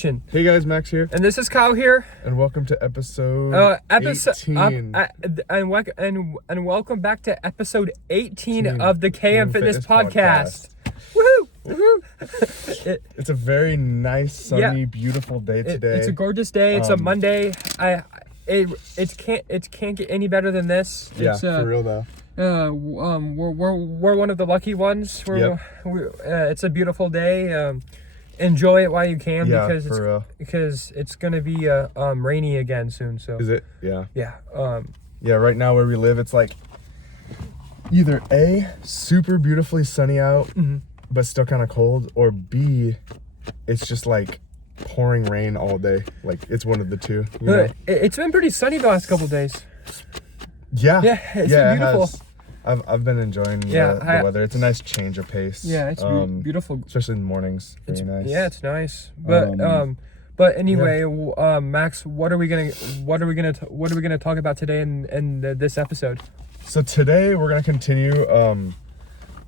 Hey guys, Max here, And this is Kyle here. and welcome to episode 18. And welcome back to episode 18 of the KM Fitness Podcast. Woohoo! It's a very nice, sunny, beautiful day today. It's a gorgeous day. It's a Monday. It can't get any better than this. Yeah, It's, for real though. We're one of the lucky ones. It's a beautiful day. Enjoy it while you can, Yeah, because it's gonna be rainy again soon. So Is it? Yeah. yeah. Yeah, right now where we live, it's like either A, super beautifully sunny out, but still kind of cold, or B, it's just like pouring rain all day. Like it's one of the two. You know? It's been pretty sunny the last couple of days. Yeah. Yeah, it's It beautiful. has. I've been enjoying the weather. It's a nice change of pace. Yeah, it's beautiful. Especially in the mornings. Very nice. Yeah, it's nice. But anyway, Max, what are we gonna talk about today in this episode? So today we're gonna continue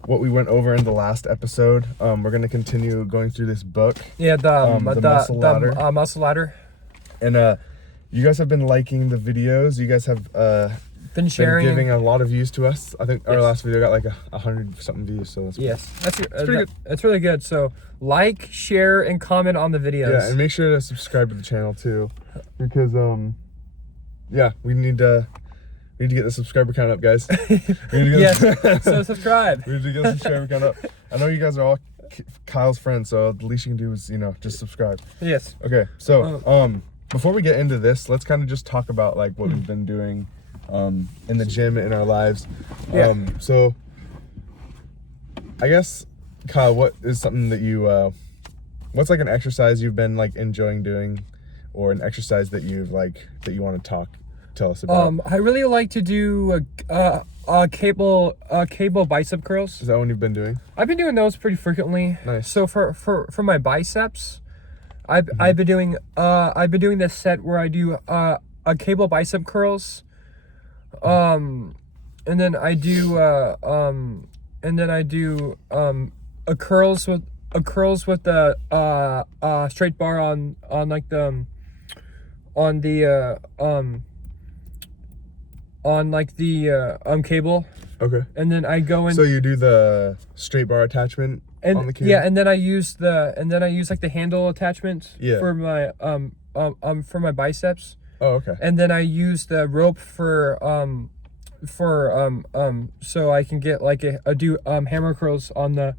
what we went over in the last episode. We're gonna continue going through this book. Yeah, the Muscle Ladder. Muscle Ladder. And you guys have been liking the videos. You guys have Been sharing. giving a lot of views to us. I think our last video got like 100 something views. So That's pretty good. That's really good. So like, share, and comment on the videos. Yeah, and make sure to subscribe to the channel too, because we need to get the subscriber count up, guys. We need to get So subscribe. We need to get the subscriber count up. I know you guys are all Kyle's friends, so the least you can do is just subscribe. Yes. Okay, so before we get into this, let's kind of just talk about like what we've been doing in the gym in our lives. Yeah. So I guess, Kyle, what is something that you what's like an exercise you've been like enjoying doing, or an exercise that you want to tell us about? I really like to do cable bicep curls. Is that one you've been doing? I've been doing those pretty frequently. Nice. So for my biceps, I've been doing this set where I do a cable bicep curls, and then I do a curls with the straight bar on like the cable. Okay. And then I go in. So you do the straight bar attachment on the cable? Yeah, and then I use like the handle attachment for my biceps. Oh, okay. And then I use the rope for so I can get like do hammer curls on the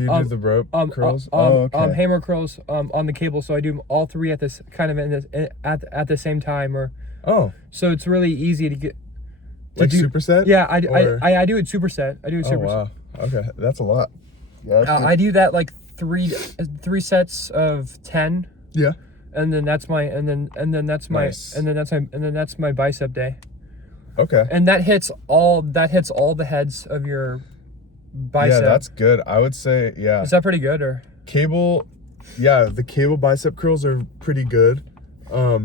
you do the rope curls? Okay. Hammer curls on the cable, so I do them all three at this at the same time, so it's really easy to get superset? Yeah, I do it superset. I do it superset. Oh, wow. Okay, that's a lot. Yeah, I do that like three sets of 10. Yeah. And then that's my bicep day. Okay. And that hits all the heads of your bicep. Yeah, that's good. I would say, yeah. Is that pretty good or? The cable bicep curls are pretty good. For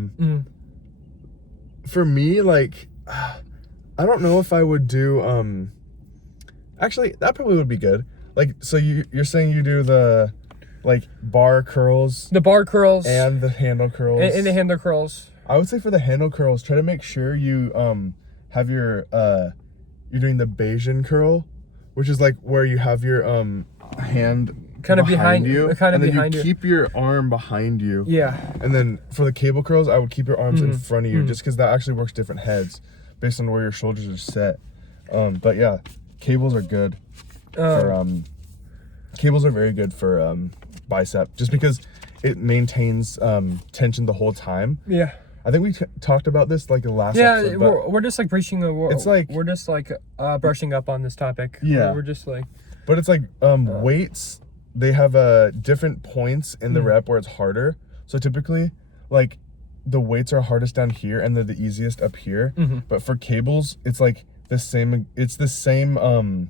me, like, I don't know if I would do, actually, that probably would be good. Like, so you're saying you do the, like, bar curls? The bar curls. And the handle curls. And the handle curls. I would say for the handle curls, try to make sure you, have your, you're doing the Bayesian curl, which is like where you have your, hand kind of behind you. And then you keep your arm behind you. Yeah. And then for the cable curls, I would keep your arms in front of you, just because that actually works different heads based on where your shoulders are set. But yeah, cables are good cables are very good for bicep, just because it maintains tension the whole time. Yeah. I think we talked about this like the last episode. Yeah, we're just like preaching. We're just like brushing up on this topic. Yeah. We're just like. But it's like weights. They have different points in the rep where it's harder. So typically, like the weights are hardest down here, and they're the easiest up here. But for cables, it's like the same. It's the same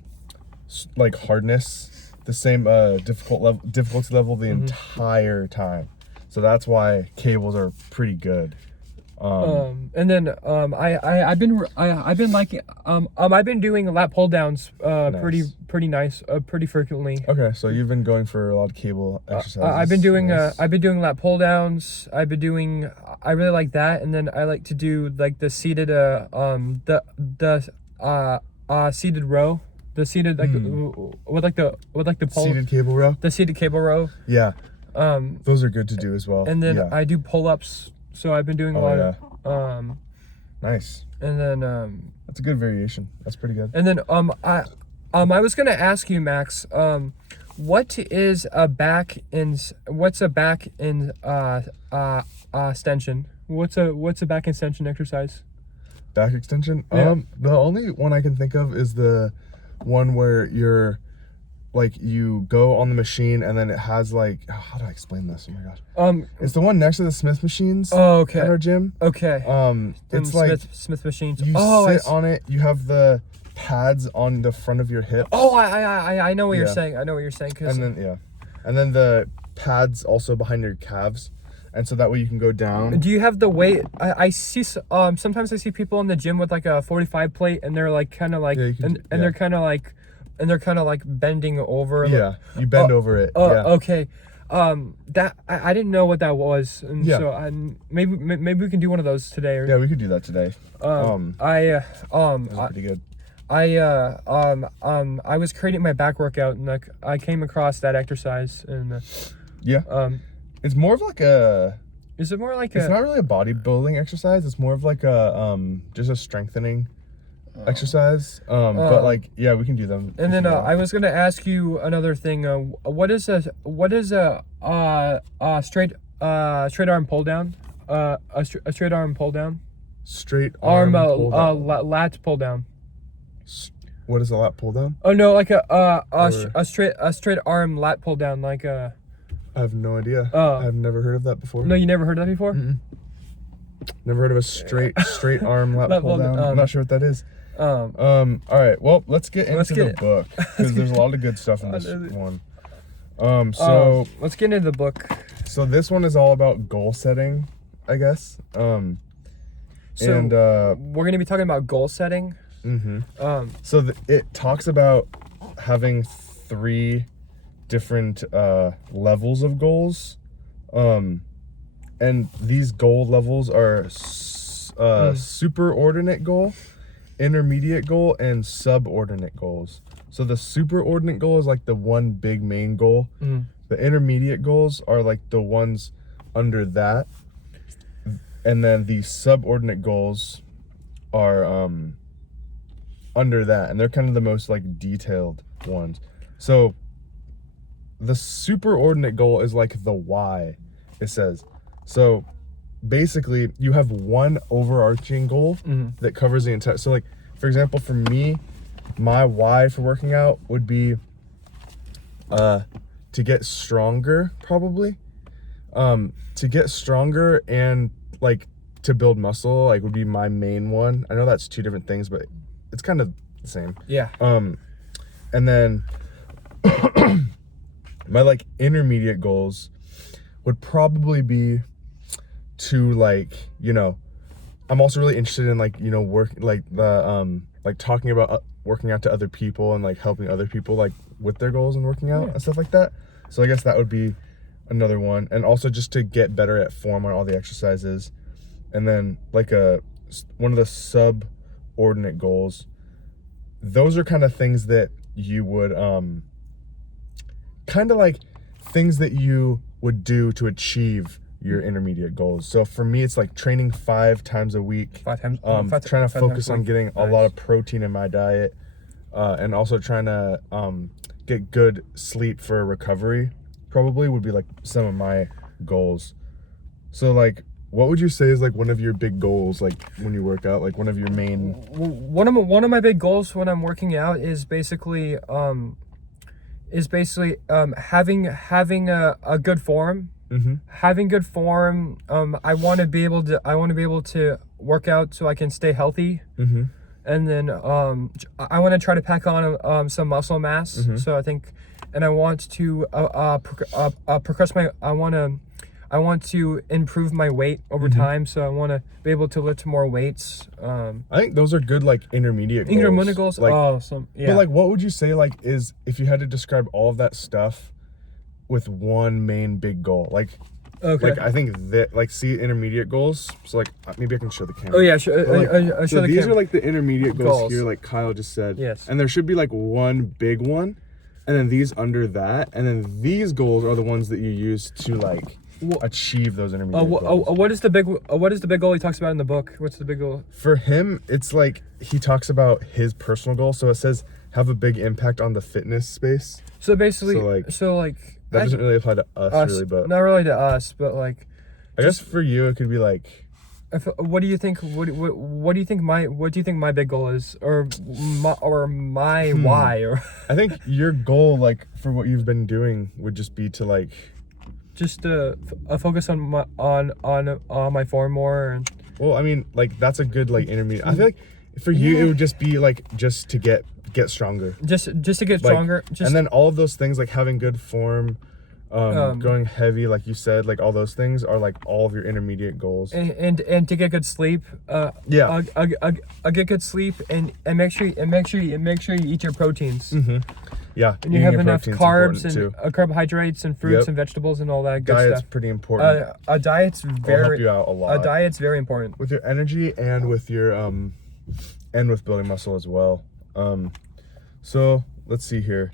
like hardness, the same difficulty level the entire time. So that's why cables are pretty good. And then I've been liking I've been doing lat pull downs pretty nice pretty frequently. Okay, so you've been going for a lot of cable exercises. I've been doing Nice. lat pull downs. I really like that, and then I like to do like the seated seated row, the seated like with like the pole, Seated cable row. the seated cable row. Yeah, those are good to do as well. And then yeah. I do pull ups. So I've been doing a lot of Nice. and then That's a good variation. That's pretty good. and then I was gonna ask you, Max, what's a back extension? What's a back extension exercise? Back extension. Yeah. The only one I can think of is the one where you're like you go on the machine and then it has like how do I explain this? Oh my gosh. It's the one next to the Smith machines. Oh, okay. At our gym. Okay. It's like Smith machines. you sit on it. You have the pads on the front of your hips. Oh, I know what you're Yeah. saying. I know what you're saying. And then the pads also behind your calves, and so that way you can go down. Do you have the weight? I see. Sometimes I see people in the gym with like a 45 plate, and they're like kind of like, they're kind of like, bending over. Yeah, you bend over it. Yeah. Okay. That I didn't know what that was, and so maybe we can do one of those today. Yeah, we could do that today. That's pretty good. I was creating my back workout, and like I came across that exercise, and It's more of like a. is it more like It's not really a bodybuilding exercise. It's more of like a just a strengthening exercise. But like yeah, we can do them. And then I was gonna ask you another thing. What is a straight arm pull down? A straight arm pull down. Straight arm pull down. Lat pull down. What is a lat pull down? Oh no, like a straight arm lat pull down, like a. I have no idea. I've never heard of that before. No, you never heard of that before? Mm-mm. Never heard of a straight arm lat pull down. I'm not sure what that is. All right. Well, let's get into the book because there's a lot of good stuff in this one. So let's get into the book. So this one is all about goal setting, I guess. So we're gonna be talking about goal setting. So it talks about having 3 different levels of goals, and these goal levels are superordinate goal, intermediate goal, and subordinate goals. So the superordinate goal is like the one big main goal. The intermediate goals are like the ones under that, and then the subordinate goals are under that, and they're kind of the most like detailed ones. So the superordinate goal is like the why, it says. So basically you have one overarching goal that covers the entire. So like for example, for me, my why for working out would be to get stronger, probably. To get stronger and like to build muscle, like would be my main one. I know that's 2 different things, but it's kind of the same. Yeah. And then my like intermediate goals would probably be to like, you know, I'm also really interested in like, you know, work like the like talking about working out to other people and like helping other people like with their goals and working out and stuff like that. So I guess that would be another one, and also just to get better at form on all the exercises. And then like one of the subordinate goals, those are kind of things that you would kind of like things that you would do to achieve your intermediate goals. So for me, it's like training 5 times a week. 5 times. Trying to focus on getting a lot of protein in my diet, and also trying to get good sleep for recovery. Probably would be like some of my goals. So like, what would you say is like one of your big goals, like when you work out, like one of your main? One of my big goals when I'm working out is basically having a good form. Having good form. I want to be able to work out so I can stay healthy. And then I want to try to pack on some muscle mass. So I think, and I want to progress my. I want I want to improve my weight over time, so I want to be able to lift more weights. I think those are good like intermediate goals. Intermediate goals. Like, yeah. But like, what would you say like is if you had to describe all of that stuff with one main big goal? Like, okay. Like I think that like see intermediate goals. So like maybe I can show the camera. Oh yeah, So these are like the intermediate goals here, like Kyle just said. Yes. And there should be like one big one, and then these under that, and then these goals are the ones that you use to like achieve those intermediate goals. What is the big goal he talks about in the book? What's the big goal? For him, it's like he talks about his personal goal. So it says have a big impact on the fitness space. So basically, that doesn't really apply to us really, but not really to us, but like I guess for you it could be like. What do you think? What do you think my big goal is, or my why? Or I think your goal, like for what you've been doing, would just be to like. Just focus on my form more. And well, I mean, like that's a good like intermediate. I feel like for you it would just be like just to get stronger. Just to get stronger. And then all of those things like having good form, going heavy, like you said, like all those things are like all of your intermediate goals. And to get good sleep. Yeah. Get good sleep and make sure you eat your proteins. Mm-hmm. Yeah, and you have enough carbs and carbohydrates and fruits and vegetables and all that good diet's stuff. Pretty important. A diet's It'll help you out a lot. A diet's very important with your energy and with your and with building muscle as well. So let's see here.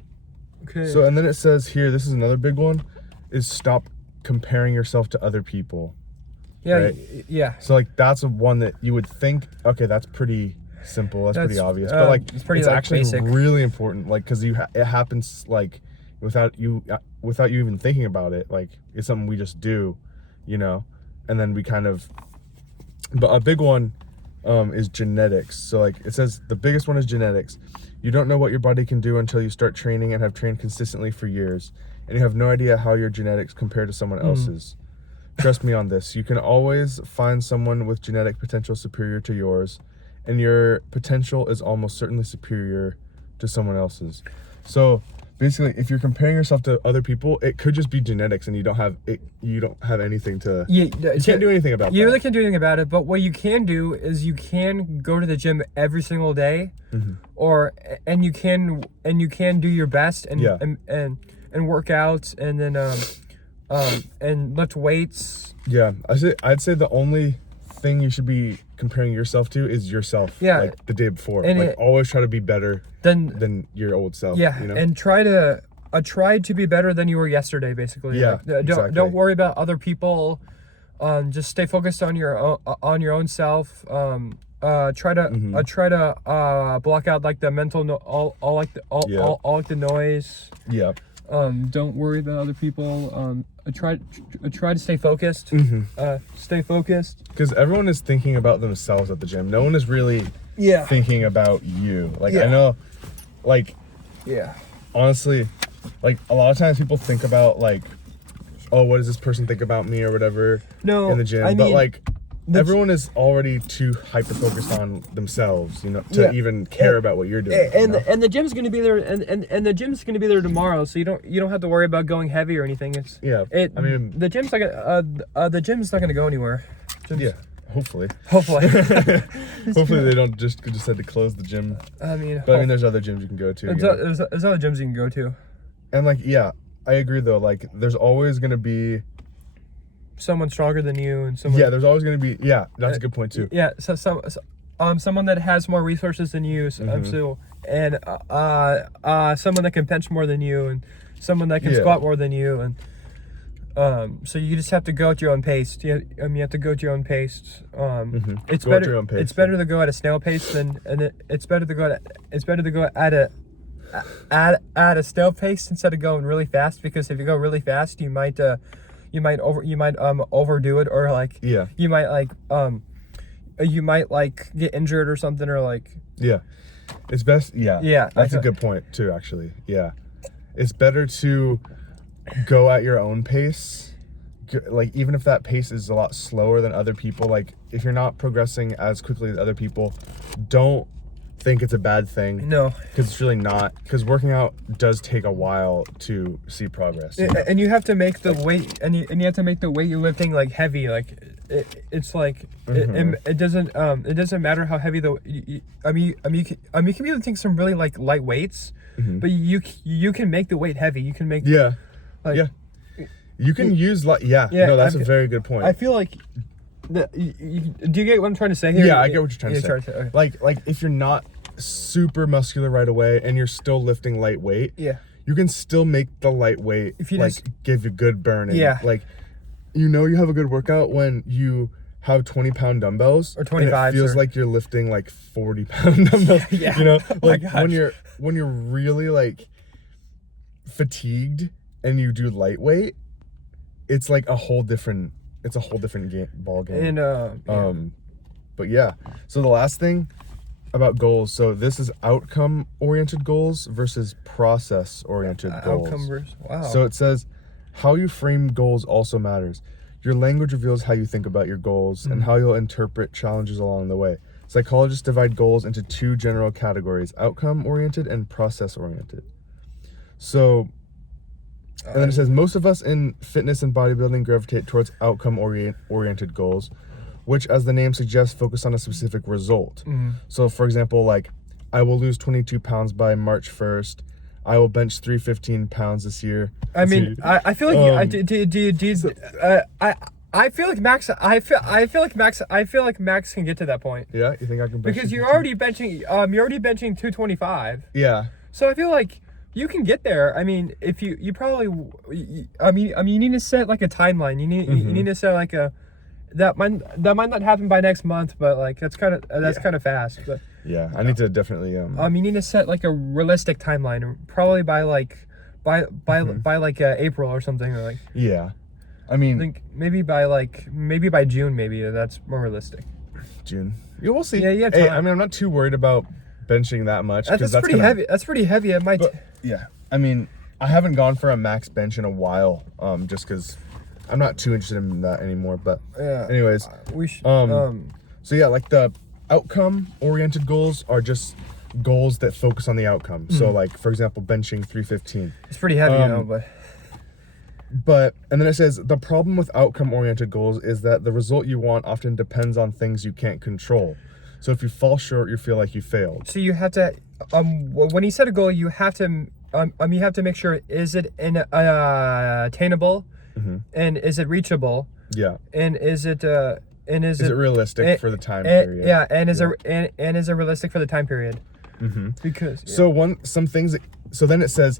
Okay. So and then it says here, this is another big one, is stop comparing yourself to other people. Yeah, right? Yeah. So like that's one that you would think, okay, that's pretty simple, that's pretty obvious, but like it's actually basic. Really important, like because it happens like without you even thinking about it. Like it's something we just do, you know, and then we kind of. But a big one is genetics. So like it says the biggest one is genetics. You don't know what your body can do until you start training and have trained consistently for years, and you have no idea how your genetics compare to someone else's. Trust me on this. You can always find someone with genetic potential superior to yours, and your potential is almost certainly superior to someone else's. So basically, if you're comparing yourself to other people, it could just be genetics, and you don't have anything to. You can't do anything about that. You really can't do anything about it. But what you can do is you can go to the gym every single day, and you can do your best and work out and then and lift weights. Yeah, I'd say the only thing you should be comparing yourself to is yourself. Yeah, like the day before. And like always try to be better than your old self. Yeah, you know? And try to be better than you were yesterday. Basically. Yeah, like, don't worry about other people. Just stay focused on your own self. Try to block out like the mental all the noise. Yeah. Don't worry about other people. Try to stay focused. Stay focused. Because everyone is thinking about themselves at the gym. No one is really thinking about you. Like I know, like honestly, like a lot of times people think about like, oh, what does this person think about me or whatever in the gym. But like everyone is already too hyper focused on themselves, you know, to even care about what you're doing. And the gym's gonna be there, and the gym's gonna be there tomorrow, so you don't have to worry about going heavy or anything. The gym's not gonna go anywhere. Hopefully. Hopefully they don't just had to close the gym. I mean, there's other gyms you can go to. There's other gyms you can go to. And like, I agree though. Like, there's always gonna be someone stronger than you, and someone. Yeah, there's always gonna be. Yeah, that's a good point too. Yeah, so someone that has more resources than you, and someone that can bench more than you, and someone that can squat more than you, and so you just have to go at your own pace. You have to go at your own pace. It's go better. At your own pace, it's better to go at a snail pace it's better to go at a snail pace instead of going really fast, because if you go really fast, you might overdo it, or like you might get injured or something, or like it's best that's a good point too, actually. It's better to go at your own pace, like even if that pace is a lot slower than other people. Like if you're not progressing as quickly as other people, don't think it's a bad thing. No. Because it's really not. Because working out does take a while to see progress. And you have to make the weight, and you have to make the weight you're lifting like heavy. Like it's like it doesn't matter how heavy you can be lifting some really like light weights, but you can make the weight heavy. You can make you can use that's a very good point. I feel like do you get what I'm trying to say here? Yeah, I get what you're trying to say. Okay. Like if you're not super muscular right away and you're still lifting lightweight, you can still make the lightweight if you give you good burn. And, like, you have a good workout when you have 20-pound dumbbells or 25. It feels like you're lifting like 40-pound dumbbells. You know, like when you're really like fatigued and you do lightweight, it's like a whole different ball game. And but yeah. So the last thing about goals. So this is outcome oriented goals versus process oriented goals. Wow. So it says how you frame goals also matters. Your language reveals how you think about your goals and how you'll interpret challenges along the way. Psychologists divide goals into two general categories: outcome oriented and process oriented. So and then it says most of us in fitness and bodybuilding gravitate towards outcome oriented goals, which, as the name suggests, focus on a specific result. So, for example, like, I will lose 22 pounds by March 1st. I will bench 315 pounds this year. I feel like I feel like Max. I feel like Max can get to that point. Yeah, you think I can bench? Because you're already benching. You're already benching 225. Yeah. So I feel like you can get there. I mean, if you probably. You need to set like a timeline. You need to set like a. That might not happen by next month, but like that's kind of fast. But yeah, I need to definitely you need to set like a realistic timeline, probably by April or something, or like. Yeah, I mean, I think maybe by June, maybe that's more realistic. June. Yeah, we'll see. Yeah. Hey, I mean, I'm not too worried about benching that much. That's pretty heavy. That's pretty heavy. It might. Yeah, I mean, I haven't gone for a max bench in a while, just because I'm not too interested in that anymore. But anyways, we should. So yeah, like the outcome oriented goals are just goals that focus on the outcome. So like, for example, benching 315. It's pretty heavy, But and then it says the problem with outcome oriented goals is that the result you want often depends on things you can't control. So if you fall short, you feel like you failed. So you have to when you set a goal, you have to make sure, is it attainable, and is it reachable? Yeah. And is it realistic for the time period? Yeah, and is it realistic for the time period? Because some things. So then it says,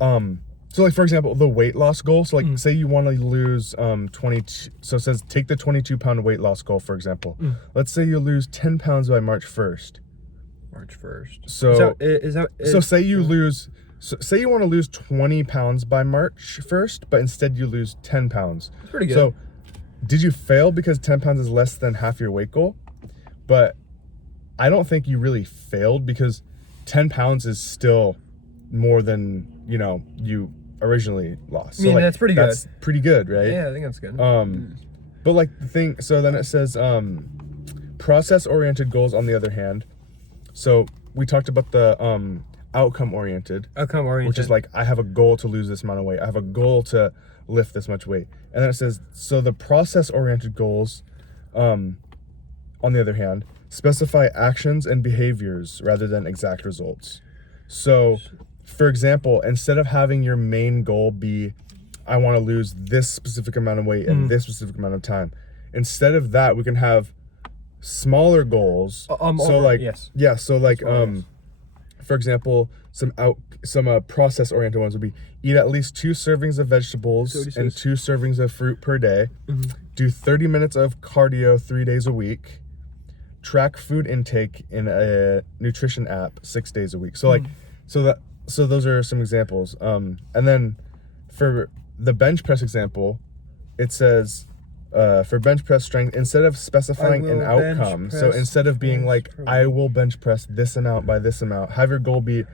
so like for example, the weight loss goal. So like say you want to lose 22. So it says take the 22-pound weight loss goal, for example. Let's say you lose 10 pounds by March 1st. March 1st. So say you lose. So say you want to lose 20 pounds by March 1st, but instead you lose 10 pounds. That's pretty good. So did you fail because 10 pounds is less than half your weight goal? But I don't think you really failed, because 10 pounds is still more than, you originally lost. I mean, that's pretty good. That's pretty good, right? Yeah, I think that's good. But like the thing, so then it says process-oriented goals on the other hand. So we talked about the outcome-oriented, which is like, I have a goal to lose this amount of weight. I have a goal to lift this much weight. And then it says, so the process-oriented goals, on the other hand, specify actions and behaviors rather than exact results. So, for example, instead of having your main goal be, I want to lose this specific amount of weight in this specific amount of time, instead of that, we can have smaller goals. For example, some process-oriented ones would be eat at least 2 servings of vegetables and 2 servings of fruit per day. Do 30 minutes of cardio 3 days a week. Track food intake in a nutrition app 6 days a week. So so those are some examples. And then for the bench press example, it says for bench press strength, instead of specifying an outcome, so instead of being like, I will bench press this amount by this amount, have your goal be,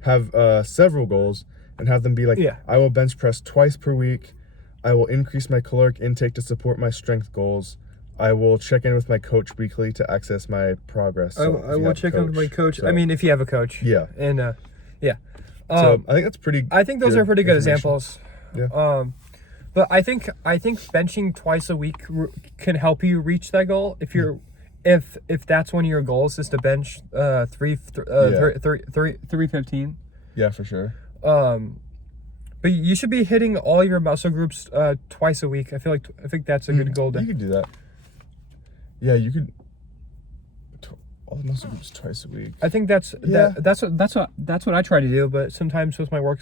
have several goals and have them be like, I will bench press twice per week. I will increase my caloric intake to support my strength goals. I will check in with my coach weekly to access my progress. I So if you will have a check in with my coach. so- I mean, if you have a coach. Yeah. And yeah. So I think that's pretty. I think those are pretty good information. examples. Yeah. But I think benching twice a week can help you reach that goal if you're if that's one of your goals is to bench 315. Yeah, for sure. But you should be hitting all your muscle groups twice a week. I think that's a good goal. You could do that. Yeah, you could. All the muscle groups twice a week. I think that's what I try to do. But sometimes with my work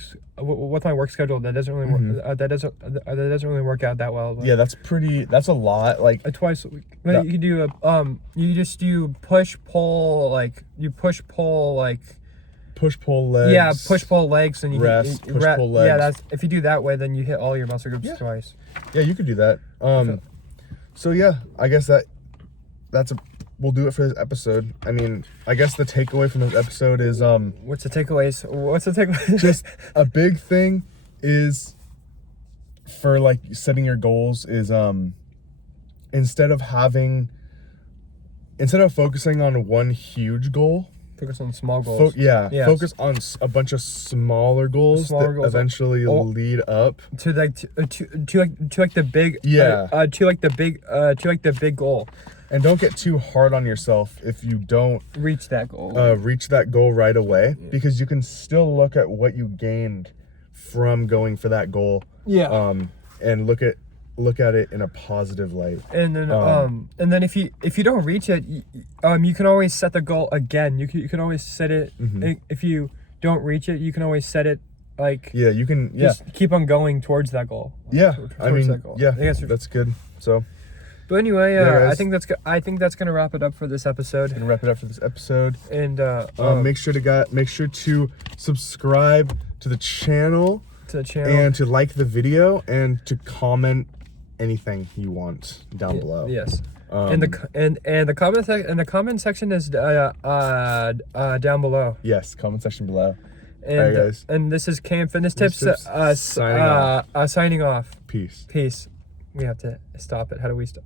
schedule, that doesn't really work. That doesn't really work out that well. But Yeah, that's a lot. Like twice a week. But you can do you just do push pull like push pull legs. Yeah, push pull legs and you rest, push pull legs. Yeah, that's if you do that way, then you hit all your muscle groups twice. Yeah, you could do that. So yeah, I guess we'll do it for this episode. I mean, I guess the takeaway from this episode is What's the takeaways? just a big thing is for like setting your goals is instead of focusing on one huge goal, focus on small goals. Focus on a bunch of smaller goals that eventually lead up to like the big to the big goal. And don't get too hard on yourself if you don't reach that goal. Reach that goal right away, because you can still look at what you gained from going for that goal. Yeah. And look at it in a positive light. And then if you don't reach it, you can always set the goal again. You can always set it. If you don't reach it, you can always set it like. Yeah, you can. Yeah. Just keep on going towards that goal. Yeah, I mean, that goal. yeah, that's good. So. But anyway, I think that's gonna wrap it up for this episode. And And make sure to subscribe to the channel. And to like the video and to comment anything you want down below. Yes. And the comment section is down below. Yes, comment section below. And, all right, guys. And this is KM Fitness Tips signing off. signing off. Peace. We have to stop it. How do we stop?